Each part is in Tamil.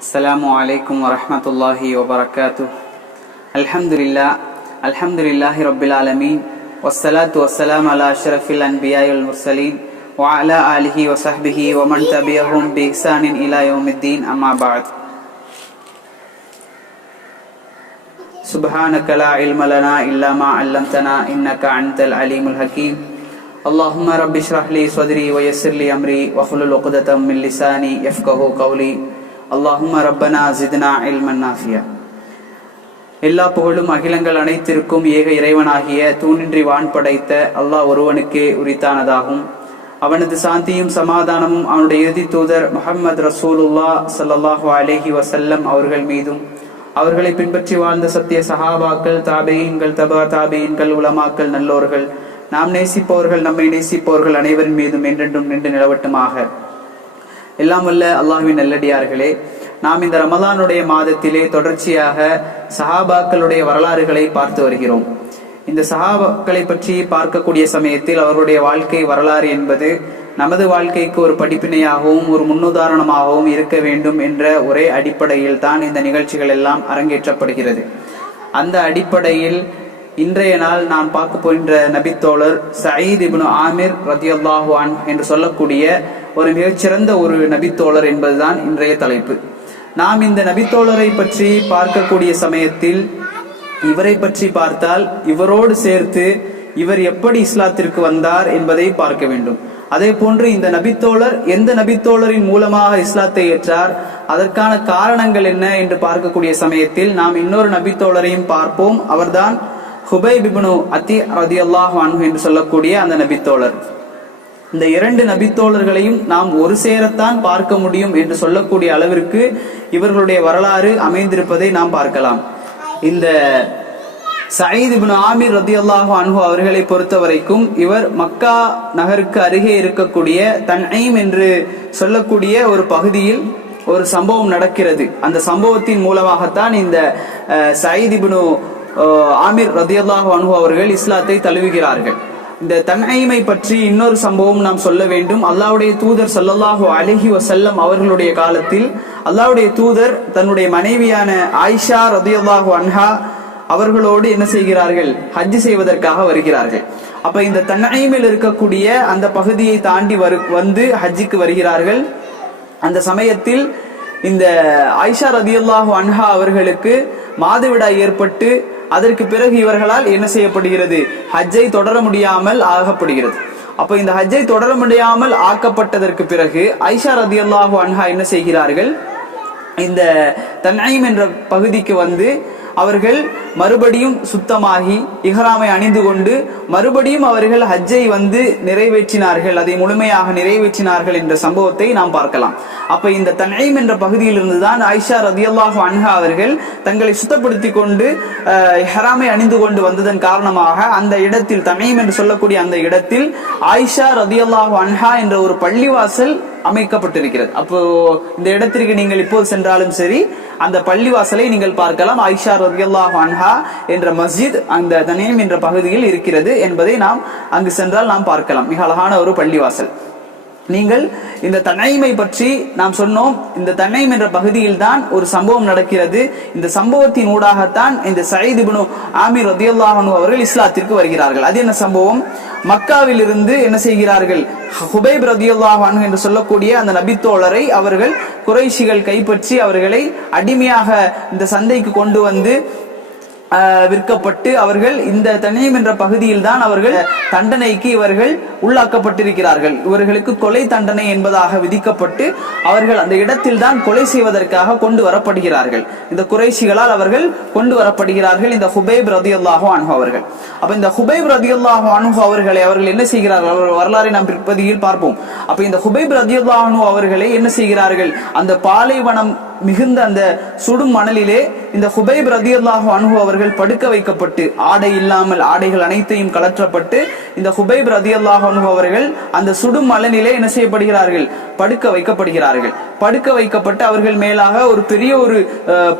அஸ்ஸலாமு அலைக்கும் வரஹ்மத்துல்லாஹி வபரகாத்துஹ். அல்ஹம்துலில்லாஹி ரப்பில் ஆலமீன் வஸ்ஸலாத்து வஸ்ஸலாமு அலா அஷ்ரஃபில் அன்பியாஇ வல் முர்சலீன் வ அலா ஆலிஹி வ ஸஹ்பிஹி வ மன் தபிஅஹும் பி இஹ்சானின் இலா யௌமித்தீன். அம்மா பஅத். சுப்ஹானக லா இல்ம லனா இல்லா மா அல்லம்தனா இன்னக அன்தல் அலீமுல் ஹகீம். அல்லாஹும்ம ரப்பி இஷ்ரஹ் லி ஸத்ரி வ யஸ்ஸிர் லி அம்ரி வஹ்லுல் உக்ததம் மின் லிசானி யஃப்கஹு கௌலி. அல்லாஹும்ம ரப்பனா ஜித்னா இல்மன் நாஃபியா. எல்லா புகழும் அகிலங்கள் அனைத்திற்கும் ஏக இறைவனாகிய தூணின்றி வான் படைத்த அல்லாஹ் ஒருவனுக்கே உரித்தானதாகும். அவனது சாந்தியும் சமாதானமும் அவனுடைய இறுதி தூதர் முஹம்மது ரசூலுல்லாஹ் ஸல்லல்லாஹு அலைஹி வஸல்லம் அவர்கள் மீதும், அவர்களை பின்பற்றி வாழ்ந்த சத்திய சஹாபாக்கள், தாபீன்கள், தபா தாபீன்கள், உலமாக்கள், நல்லோர்கள், நாம் நேசிப்பவர்கள், நம்மை நேசிப்பவர்கள் அனைவரின் மீதும் என்றென்றும் நின்று நிலவட்டுமாக. எல்லாம் வல்ல அல்லாஹ்வின் நல்லடியார்களே, நாம் இந்த ரமலானுடைய மாதத்திலே தொடர்ச்சியாக சஹாபாக்களுடைய வரலாறுகளை பார்த்து வருகிறோம். இந்த சஹாபாக்களை பற்றி பார்க்கக்கூடிய சமயத்தில் அவர்களுடைய வாழ்க்கை வரலாறு என்பது நமது வாழ்க்கைக்கு ஒரு படிப்பினையாகவும் ஒரு முன்னுதாரணமாகவும் இருக்க வேண்டும் என்ற ஒரே அடிப்படையில் தான் இந்த நிகழ்ச்சிகள் எல்லாம் அரங்கேற்றப்படுகிறது. அந்த அடிப்படையில் இன்றைய நாள் நான் பார்க்க போகின்ற நபித்தோழர் சயீத் இப்னு ஆமிர் ரதியல்லாஹு அன்ஹு என்று சொல்லக்கூடிய ஒரு மிகச்சிறந்த ஒரு நபித்தோழர் என்பதுதான் இன்றைய தலைப்பு. நாம் இந்த நபித்தோழரை பற்றி பார்க்கக்கூடிய சமயத்தில் இவரை பற்றி பார்த்தால் இவரோடு சேர்த்து இவர் எப்படி இஸ்லாத்திற்கு வந்தார் என்பதை பார்க்க வேண்டும். அதே போன்று இந்த நபித்தோழர் எந்த நபித்தோழரின் மூலமாக இஸ்லாத்தை ஏற்றார், அதற்கான காரணங்கள் என்ன என்று பார்க்கக்கூடிய சமயத்தில் நாம் இன்னொரு நபித்தோழரையும் பார்ப்போம். அவர்தான் ஹுபைப் இப்னு அத்தி ரதியல்லாஹு அன்ஹு என்று சொல்லக்கூடிய அந்த நபித்தோழர். இந்த இரண்டு நபித்தோழர்களையும் நாம் ஒரு சேரத்தான் பார்க்க முடியும் என்று சொல்லக்கூடிய அளவிற்கு இவர்களுடைய வரலாறு அமைந்திருப்பதை நாம் பார்க்கலாம். இந்த சயீத் இப்னு ஆமிர் ரதியல்லாஹு அன்ஹு அவர்களை பொறுத்த வரைக்கும் இவர் மக்கா நகருக்கு அருகே இருக்கக்கூடிய தன்ஈம் என்று சொல்லக்கூடிய ஒரு பகுதியில் ஒரு சம்பவம் நடக்கிறது. அந்த சம்பவத்தின் மூலமாகத்தான் இந்த சயீத் இப்னு ஆமிர் ரதியல்லாஹு அன்ஹு அவர்கள் இஸ்லாத்தை தழுவுகிறார்கள். இந்த தன்ஈமை பற்றி இன்னொரு சம்பவம் நாம் சொல்ல வேண்டும். அல்லாஹ்வுடைய தூதர் ஸல்லல்லாஹு அலைஹி வஸல்லம் அவர்களுடைய காலத்தில் அல்லாஹ்வுடைய தூதர் தன்னுடைய மனைவியான ஆயிஷா ரதியல்லாஹு அன்ஹா அவர்களோடு என்ன செய்கிறார்கள், ஹஜ் செய்வதற்காக வருகிறார்கள். அப்ப இந்த தன்ஈமில் இருக்கக்கூடிய அந்த பகுதியை தாண்டி வந்து ஹஜ்ஜுக்கு வருகிறார்கள். அந்த சமயத்தில் இந்த ஆயிஷா ரதியல்லாஹு அன்ஹா அவர்களுக்கு மாதவிடாய் ஏற்பட்டு அதற்கு பிறகு இவர்களால் என்ன செய்யப்படுகிறது, ஹஜ்ஜை தொடர முடியாமல் ஆகப்படுகிறது. அப்ப இந்த ஹஜ்ஜை தொடர முடியாமல் ஆக்கப்பட்டதற்கு பிறகு ஆயிஷா ரதியல்லாஹு அன்ஹா என்ன செய்கிறார்கள், இந்த தன்ஈம் என்ற பகுதிக்கு வந்து அவர்கள் மறுபடியும் சுத்தமாகி இஹ்ராமை அணிந்து கொண்டு மறுபடியும் அவர்கள் ஹஜ்ஜை வந்து நிறைவேற்றினார்கள், அதை முழுமையாக நிறைவேற்றினார்கள் என்ற சம்பவத்தை நாம் பார்க்கலாம். அப்ப இந்த தன்ஈம் என்ற பகுதியில் இருந்துதான் ஆயிஷா ரதியல்லாஹு அன்ஹா அவர்கள் தங்களை சுத்தப்படுத்தி கொண்டு இஹ்ராமை அணிந்து கொண்டு வந்ததன் காரணமாக அந்த இடத்தில் தன்ஈம் என்று சொல்லக்கூடிய அந்த இடத்தில் ஆயிஷா ரதியல்லாஹு அன்ஹா என்ற ஒரு பள்ளிவாசல் அமைக்கப்பட்டிருக்கிறது. அப்போ இந்த இடத்திற்கு நீங்கள் இப்போது சென்றாலும் சரி அந்த பள்ளிவாசலை நீங்கள் பார்க்கலாம். ஆயிஷா ரலியல்லாஹு அன்ஹா என்ற மஸ்ஜித் அந்த தனீம் என்ற பகுதியில் இருக்கிறது என்பதை நாம் அங்கு சென்றால் நாம் பார்க்கலாம். மிக அழகான ஒரு பள்ளிவாசல். நீங்கள் இந்த தன்ஈமை பற்றி நாம் சொன்னோம். இந்த தன்ஈம் என்ற பகுதியில் தான் ஒரு சம்பவம் நடக்கிறது. இந்த சம்பவத்தின் ஊடாகத்தான் இந்த சயீத் இப்னு ஆமிர் ரலியல்லாஹு அன்ஹு அவர்கள் இஸ்லாத்திற்கு வருகிறார்கள். அது என்ன சம்பவம், மக்காவில் இருந்து என்ன செய்கிறார்கள், ஹுபைப் ரலியல்லாஹு அன்ஹு என்று சொல்லக்கூடிய அந்த நபித்தோழரை அவர்கள் குறைஷிகள் கைப்பற்றி அவர்களை அடிமையாக இந்த சந்தைக்கு கொண்டு வந்து விற்கப்பட்டு அவர்கள் இந்த தனீம் என்ற பகுதியில் தான் அவர்கள் தண்டனைக்கு இவர்கள் உள்ளாக்கப்பட்டிருக்கிறார்கள். இவர்களுக்கு கொலை தண்டனை என்பதாக விதிக்கப்பட்டு அவர்கள் அந்த இடத்தில் தான் கொலை செய்வதற்காக கொண்டு வரப்படுகிறார்கள். இந்த குறைஷிகளால் அவர்கள் கொண்டு வரப்படுகிறார்கள் இந்த ஹுபைப் ரலியல்லாஹு அன்ஹு அவர்கள். அப்ப இந்த ஹுபைப் ரலியல்லாஹு அன்ஹு அவர்களை அவர்கள் என்ன செய்கிறார்கள், அவர்கள் வரலாறை நாம் பிற்பகுதியில் பார்ப்போம். அப்ப இந்த ஹுபைப் ரலியல்லாஹு அன்ஹு அவர்களை என்ன செய்கிறார்கள், அந்த பாலைவனம் மிகுந்த அந்த சுடும் மணலிலே இந்த ஹுபைப் ரலியல்லாஹு அன்ஹு அவர்கள் படுக்க வைக்கப்பட்டு ஆடை இல்லாமல் ஆடைகள் அனைத்தையும் கலற்றப்பட்டு இந்த ஹுபைப் ரலியல்லாஹு அன்ஹு அவர்கள் அந்த சுடும் மணலிலே என்ன செய்யப்படுகிறார்கள், படுக்க வைக்கப்படுகிறார்கள். படுக்க வைக்கப்பட்டு அவர்கள் மேலாக ஒரு பெரிய ஒரு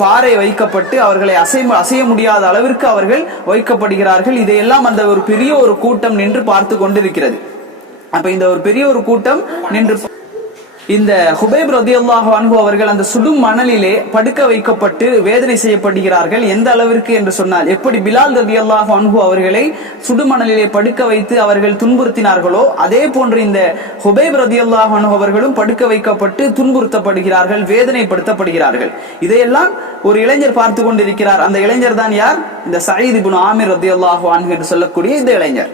பாறை வைக்கப்பட்டு அவர்களை அசைய முடியாத அளவிற்கு அவர்கள் வைக்கப்படுகிறார்கள். இதையெல்லாம் அந்த ஒரு பெரிய ஒரு கூட்டம் நின்று பார்த்து கொண்டிருக்கிறது. அப்ப இந்த ஒரு பெரிய ஒரு கூட்டம் நின்று இந்த ஹுபைப் ரலியல்லாஹு அன்ஹு அவர்கள் அந்த சுடும் மணலிலே படுக்க வைக்கப்பட்டு வேதனை செய்யப்படுகிறார்கள். எந்த அளவிற்கு என்று சொன்னால், எப்படி பிலால் ரலியல்லாஹு அன்ஹு அவர்களை சுடுமணலிலே படுக்க வைத்து அவர்கள் துன்புறுத்தினார்களோ அதே போன்று இந்த ஹுபைப் ரலியல்லாஹு அன்ஹு அவர்களும் படுக்க வைக்கப்பட்டு துன்புறுத்தப்படுகிறார்கள், வேதனைப்படுத்தப்படுகிறார்கள். இதையெல்லாம் ஒரு இளைஞர் பார்த்து கொண்டிருக்கிறார். அந்த இளைஞர் தான் யார்? இந்த சயீத் இப்னு ஆமிர் ரலியல்லாஹு அன்ஹு என்று சொல்லக்கூடிய இந்த இளைஞர்.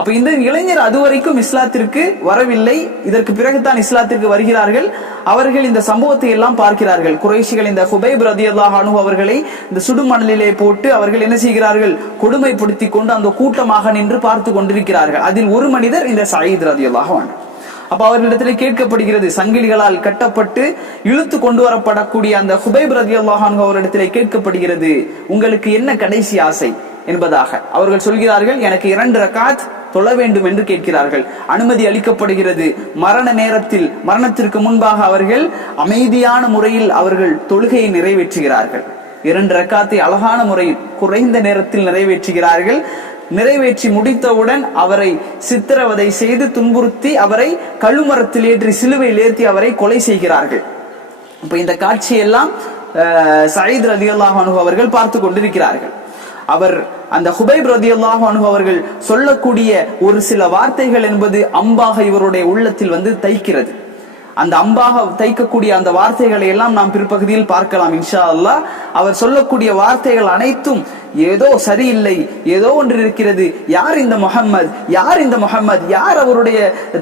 அப்ப இந்த இளைஞர் அதுவரைக்கும் இஸ்லாத்திற்கு வரவில்லை. இதற்கு பிறகுதான் இஸ்லாத்திற்கு வருகிறார்கள். அவர்கள் இந்த சம்பவத்தை எல்லாம் பார்க்கிறார்கள். குறைஷிகள் இந்த ஹுபைப் ரலியல்லாஹு அன்ஹு அவர்களை இந்த சுடுமணலிலே போட்டு அவர்கள் என்ன செய்கிறார்கள்? கொடுமைப்படுத்தி கொண்டு அந்த கூட்டமாக நின்று பார்த்து கொண்டிருக்கிறார்கள். அதில் ஒரு மனிதர் இந்த சயீத் ரலியல்லாஹு அன்ஹு. அப்ப அவர்களிடத்திலே கேட்கப்படுகிறது, சங்கிலிகளால் கட்டப்பட்டு இழுத்து கொண்டு வரப்படக்கூடிய அந்த ஹுபைப் ரலியல்லாஹு அன்ஹு அவரிடத்திலே கேட்கப்படுகிறது, உங்களுக்கு என்ன கடைசி ஆசை என்பதாக. அவர்கள் சொல்கிறார்கள், எனக்கு 2 ரக்காத் தொழ வேண்டும் என்று கேட்கிறார்கள். அனுமதி அளிக்கப்படுகிறது. மரண நேரத்தில், மரணத்திற்கு முன்பாக அவர்கள் அமைதியான முறையில் அவர்கள் தொழுகையை நிறைவேற்றுகிறார்கள். 2 ரக்காத்தை அழகான முறையில் குறைந்த நேரத்தில் நிறைவேற்றுகிறார்கள். நிறைவேற்றி முடித்தவுடன் அவரை சித்திரவதை செய்து துன்புறுத்தி அவரை கழுமரத்தில் ஏற்றி சிலுவையில் ஏற்றி அவரை கொலை செய்கிறார்கள். இப்ப இந்த காட்சியெல்லாம் சயீத் ரலியல்லாஹு அன்ஹு அவர்கள் பார்த்து கொண்டிருக்கிறார்கள். அவர் அந்த ஹுபைப் ரலியல்லாஹு அன்ஹு அவர்கள் சொல்லக்கூடிய ஒரு சில வார்த்தைகள் என்பது அம்பாக இவருடைய உள்ளத்தில் வந்து தைக்கிறது. அந்த அம்பாக தைக்கக்கூடிய அந்த வார்த்தைகளை எல்லாம் நாம் பிற்பகுதியில் பார்க்கலாம் இன்ஷா அல்லாஹ். அவர் சொல்லக்கூடிய வார்த்தைகள் அனைத்தும் ஏதோ சரியில்லை, ஏதோ ஒன்று இருக்கிறது. யார் இந்த முஹம்மது? யார் இந்த முஹம்மது? யார் அவருடைய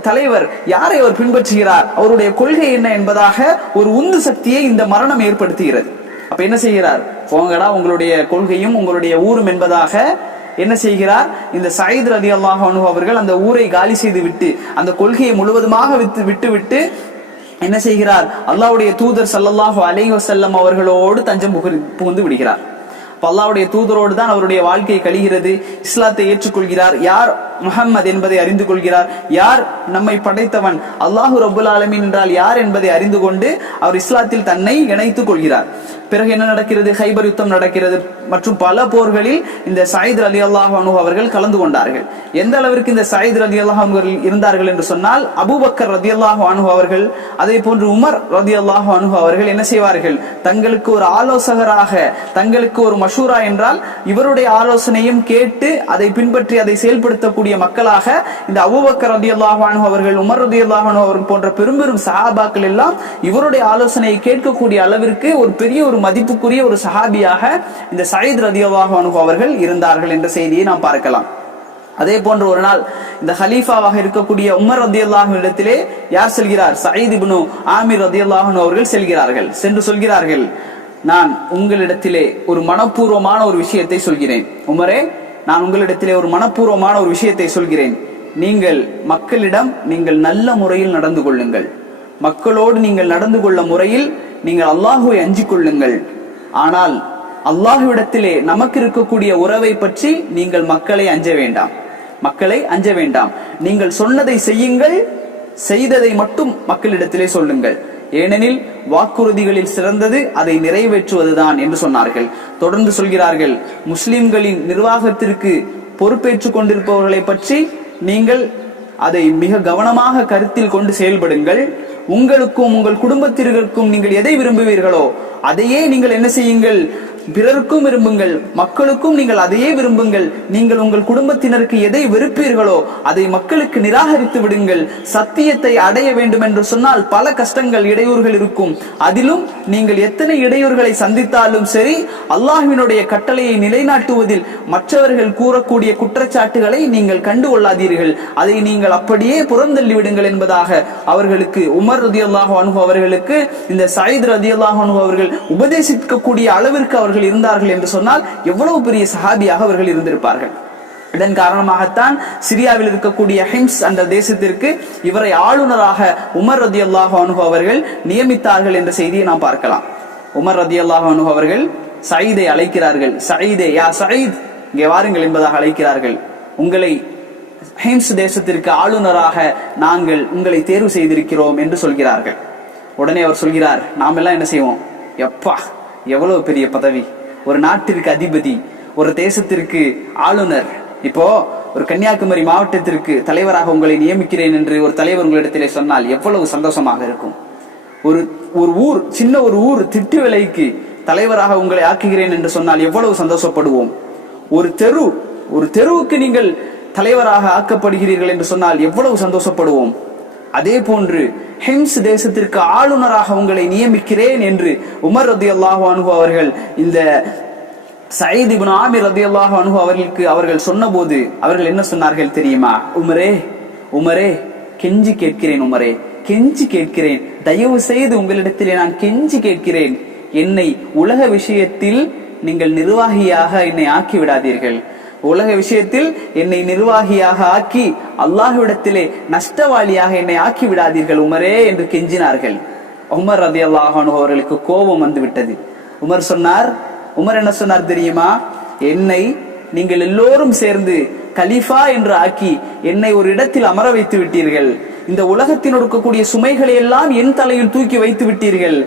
தலைவர்? யாரை அவர் பின்பற்றுகிறார்? அவருடைய கொள்கை என்ன என்பதாக ஒரு உந்து சக்தியை இந்த மரணம் ஏற்படுத்துகிறது. அப்ப என்ன செய்கிறார்? போங்கடா, உங்களுடைய கொள்கையும் உங்களுடைய ஊரும் என்பதாக என்ன செய்கிறார்? இந்த சயீத் ரலியல்லாஹு அன்ஹு அவர்கள் அந்த ஊரை காலி செய்து விட்டு, அந்த கொள்கையை முழுவதுமாக விட்டு என்ன செய்கிறார்? அல்லாஹ்வுடைய தூதர் ஸல்லல்லாஹு அலைஹி வஸல்லம் அவர்களோடு தஞ்சம் புகுந்து விடுகிறார். அல்லாஹ்வுடைய தூதரோடு தான் அவருடைய வாழ்க்கை கழிகிறது. இஸ்லாத்தை ஏற்றுக்கொள்கிறார். யார் முஹம்மது என்பதை அறிந்து கொள்கிறார். யார் நம்மை படைத்தவன், அல்லாஹு ரப்புல் ஆலமீன் என்றால் யார் என்பதை அறிந்து கொண்டு அவர் இஸ்லாத்தில் தன்னை இணைத்துக் கொள்கிறார். பிறகு என்ன நடக்கிறது? ஹைபர் யுத்தம் நடக்கிறது மற்றும் பல போர்களில் இந்த சயீத் ரலியல்லாஹு அன்ஹு அவர்கள் கலந்து கொண்டார்கள். எந்த அளவிற்கு இந்த சயீத் ரலியல்லாஹு அன்ஹு இருந்தார்கள் என்று சொன்னால், அபூபக்கர் ரலியல்லாஹு அன்ஹு அவர்கள், அதே போன்று உமர் ரலியல்லாஹு அன்ஹு அவர்கள் என்ன செய்வார்கள்? தங்களுக்கு ஒரு ஆலோசகராக, தங்களுக்கு ஒரு மஷூரா என்றால் இவருடைய ஆலோசனையும் கேட்டு அதை பின்பற்றி அதை செயல்படுத்தக்கூடிய மக்களாக இந்த அபூபக்கர் ரலியல்லாஹு அன்ஹு அவர்கள், உமர் ரலியல்லாஹு அன்ஹு அவர்கள் போன்ற பெரும் பெரும் சஹாபாக்கள் எல்லாம் இவருடைய ஆலோசனையை கேட்கக்கூடிய அளவிற்கு ஒரு பெரிய ஒரு மதிப்புக்குரிய ஒரு சஹாபியாக இந்த சயீத் ரலியல்லாஹு அன்ஹு அவர்கள் இருந்தார்கள் என்ற செய்தியை நாம் பார்க்கலாம். அதே போன்று ஒரு நாள் இந்த ஹலீஃபாவாக இருக்கக்கூடிய உமர் ரலியல்லாஹு இடத்திலே யார் செல்கிறார்? சயீத் இப்னு ஆமிர் ரலியல்லாஹு அன்ஹு அவர்கள் செல்கிறார்கள். சென்று சொல்கிறார்கள், நான் உங்களிடத்திலே ஒரு மனப்பூர்வமான ஒரு விஷயத்தை சொல்கிறேன். உமரே, நான் உங்களிடத்திலே ஒரு மனப்பூர்வமான ஒரு விஷயத்தை சொல்கிறேன். நீங்கள் மக்களிடம் நீங்கள் நல்ல முறையில் நடந்து கொள்ளுங்கள். மக்களோடு நீங்கள் நடந்து கொள்ள முறையில் நீங்கள் அல்லாஹுவை அஞ்சிக் கொள்ளுங்கள். ஆனால் அல்லாஹ்விடத்திலே நமக்கு இருக்கக்கூடிய உறவை பற்றி நீங்கள் மக்களை அஞ்ச வேண்டாம். மக்களை அஞ்ச வேண்டாம். நீங்கள் சொன்னதை செய்யுங்கள், செய்ததை மட்டும் மக்களிடத்திலே சொல்லுங்கள். ஏனெனில் வாக்குறுதிகளில் சிறந்தது அதை நிறைவேற்றுவதுதான் என்று சொன்னார்கள். தொடர்ந்து சொல்கிறார்கள், முஸ்லிம்களின் நிர்வாகத்திற்கு பொறுப்பேற்றுக் கொண்டிருப்பவர்களை பற்றி நீங்கள் அதை மிக கவனமாக கருத்தில் கொண்டு செயல்படுங்கள். உங்களுக்கும் உங்கள் குடும்பத்தினருக்கும் நீங்கள் எதை விரும்புவீர்களோ அதையே நீங்கள் என்ன செய்யுங்கள்? பிறருக்கும் விரும்புங்கள், மக்களுக்கும் நீங்கள் அதையே விரும்புங்கள். நீங்கள் உங்கள் குடும்பத்தினருக்கு எதை வெறுப்பீர்களோ அதை மக்களுக்கு நிராகரித்து விடுங்கள். சத்தியத்தை அடைய வேண்டும் என்று சொன்னால் பல கஷ்டங்கள், இடையூறுகள் இருக்கும். அதிலும் நீங்கள் எத்தனை இடையூறுகளை சந்தித்தாலும் சரி, அல்லாஹ்வினுடைய கட்டளையை நிலைநாட்டுவதில் மற்றவர்கள் கூறக்கூடிய குற்றச்சாட்டுகளை நீங்கள் கண்டு கொள்ளாதீர்கள். அதை நீங்கள் அப்படியே புறந்தள்ளி விடுங்கள் என்பதாக அவர்களுக்கு, உமர் ரலியல்லாஹு அன்ஹு அவர்களுக்கு இந்த சயீத் ரலியல்லாஹு அன்ஹு அவர்கள் உபதேசிக்கக்கூடிய அளவிற்கு அவர்கள் இருந்தார்கள் என்று சொன்னால் எவ்வளவு பெரிய சஹாபியாக அவர்கள் இருந்திருப்பார்கள். இதன் காரணமாகத்தான் சிரியாவில் இருக்கக்கூடிய ஹிம்ஸ் என்ற தேசத்திற்கு இவரை ஆளுநராக உமர் ரலியல்லாஹு அன்ஹு அவர்கள் நியமித்தார்கள் என்ற செய்தியை நாம் பார்க்கலாம். உமர் ரலியல்லாஹு அன்ஹு அவர்கள் சயீதை அழைக்கிறார்கள். சயீதே, யா சயீத், இங்கே வாருங்கள் என்பதாக அழைக்கிறார்கள். உங்களை ஹிம்ஸ் தேசத்திற்கு ஆளுநராக நாங்கள் உங்களை தேர்வு செய்திருக்கிறோம் என்று சொல்கிறார்கள். உடனே அவர் சொல்கிறார், நாம் எல்லாம் என்ன செய்வோம்? எப்பா, எவ்வளவு பெரிய பதவி! ஒரு நாட்டிற்கு அதிபதி, ஒரு தேசத்திற்கு ஆளுநர். இப்போ ஒரு கன்னியாகுமரி மாவட்டத்திற்கு தலைவராக உங்களை நியமிக்கிறேன் என்று ஒரு தலைவர் உங்களிடத்திலே சொன்னால் எவ்வளவு சந்தோஷமாக இருக்கும். ஒரு ஒரு ஊர், சின்ன ஒரு ஊர் திட்டு விலைக்கு தலைவராக உங்களை ஆக்குகிறேன் என்று சொன்னால் எவ்வளவு சந்தோஷப்படுவோம். ஒரு தெருவுக்கு நீங்கள் தலைவராக ஆக்கப்படுகிறீர்கள் என்று சொன்னால் எவ்வளவு சந்தோஷப்படுவோம். அதே போன்று ஹிம்ஸ் தேசத்திற்கு ஆளுநராக உங்களை நியமிக்கிறேன் என்று உமர் ரலியல்லாஹு அன்ஹு அவர்கள் இந்த சயீத் இப்னு ஆமிர் ரலியல்லாஹு அன்ஹு அவர்களுக்கு அவர்கள் சொன்னபோது அவர்கள் என்ன சொன்னார்கள் தெரியுமா? உமரே கெஞ்சி கேட்கிறேன், உமரே கெஞ்சி கேட்கிறேன், தயவு செய்து உங்களிடத்திலே நான் கெஞ்சி கேட்கிறேன், என்னை உலக விஷயத்தில் நீங்கள் நிர்வாகியாக என்னை ஆக்கி விடாதீர்கள். உலக விஷயத்தில் என்னை நிர்வாகியாக ஆக்கி அல்லாஹ்விடத்திலே நஷ்டவாளியாக என்னை ஆக்கி விடாதீர்கள் உமரே என்று கெஞ்சினார்கள். உமர் ரலியல்லாஹு அன்ஹு அவர்களுக்கு கோபம் வந்து விட்டது. உமர் என்ன சொன்னார் தெரியுமா? என்னை நீங்கள் எல்லோரும் சேர்ந்து கலீஃபா என்று ஆக்கி என்னை ஒரு இடத்தில் அமர வைத்து விட்டீர்கள். இந்த உலகத்தில் இருக்கக்கூடிய சுமைகளை எல்லாம் என் தலையில் தூக்கி வைத்து விட்டீர்கள்.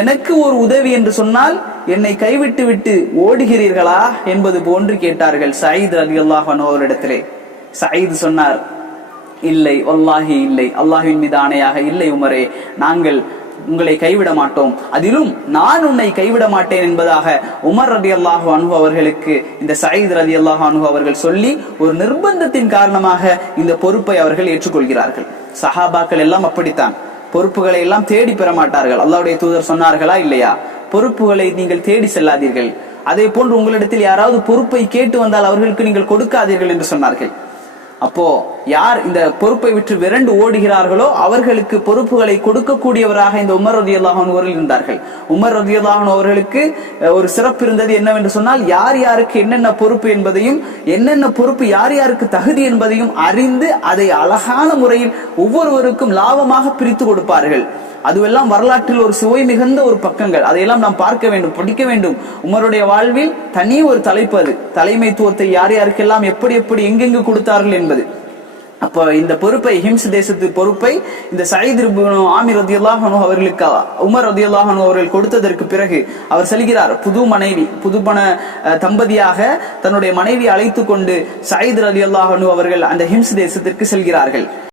எனக்கு ஒரு உதவி என்று சொன்னால் என்னை கைவிட்டு விட்டு ஓடுகிறீர்களா என்பது போன்று கேட்டார்கள் சயீத் ரலியல்லாஹு அன்ஹு அவரிடத்திலே. சயீத் சொன்னார், இல்லை, வல்லாஹி இல்லை, அல்லாஹ்வின் மீது ஆணையாக இல்லை உமரே, நாங்கள் உங்களை கைவிட மாட்டோம், அதிலும் நான் உன்னை கைவிட மாட்டேன் என்பதாக உமர் ரலியல்லாஹு அன்ஹு அவர்களுக்கு இந்த சயீத் ரலியல்லாஹு அன்ஹு அவர்கள் சொல்லி ஒரு நிர்பந்தத்தின் காரணமாக இந்த பொறுப்பை அவர்கள் ஏற்றுக்கொள்கிறார்கள். சஹாபாக்கள் எல்லாம் அப்படித்தான், பொறுப்புகளை எல்லாம் தேடி பெற மாட்டார்கள். அல்லாஹ்வுடைய தூதர் சொன்னார்களா இல்லையா? பொறுப்புகளை நீங்கள் தேடி செல்லாதீர்கள். அதே போன்று உங்களிடத்தில் யாராவது பொறுப்பை கேட்டு வந்தால் அவர்களுக்கு நீங்கள் கொடுக்காதீர்கள் என்று சொன்னார்கள். அப்போ யார் இந்த பொறுப்பை விட்டு விரண்டு ஓடுகிறார்களோ அவர்களுக்கு பொறுப்புகளை கொடுக்கக்கூடியவராக இந்த உமர் ரலியல்லாஹு அன்ஹு அவர்கள் இருந்தார்கள். உமர் ரலியல்லாஹு அன்ஹு அவர்களுக்கு ஒரு சிறப்பு இருந்தது. என்னவென்று சொன்னால், யார் யாருக்கு என்னென்ன பொறுப்பு என்பதையும் என்னென்ன பொறுப்பு யார் யாருக்கு தகுதி என்பதையும் அறிந்து அதை அழகான முறையில் ஒவ்வொருவருக்கும் லாபமாக பிரித்து கொடுப்பார்கள். அதுவெல்லாம் வரலாற்றில் ஒரு சுவை மிகுந்த ஒரு பக்கங்கள். அதையெல்லாம் நாம் பார்க்க வேண்டும், படிக்க வேண்டும். உமருடைய வாழ்வில் தனி ஒரு தலைப்பு அது. தலைமைத்துவத்தை யார் யாருக்கெல்லாம் எப்படி எப்படி எங்கெங்கு கொடுத்தார்கள் என்பது. அப்ப இந்த பொறுப்பை, ஹிம்ஸ் தேசத்து பொறுப்பை இந்த சயீத் இப்னு ஆமிர் ரலியல்லாஹு அன்ஹு அவர்களுக்கு உமர் ரலியல்லாஹு அன்ஹு அவர்கள் கொடுத்ததற்கு பிறகு அவர் செல்கிறார். புதுமண தம்பதியாக தன்னுடைய மனைவி அழைத்து கொண்டு சயீத் ரலியல்லாஹு அன்ஹு அவர்கள் அந்த ஹிம்ஸ் தேசத்திற்கு செல்கிறார்கள்.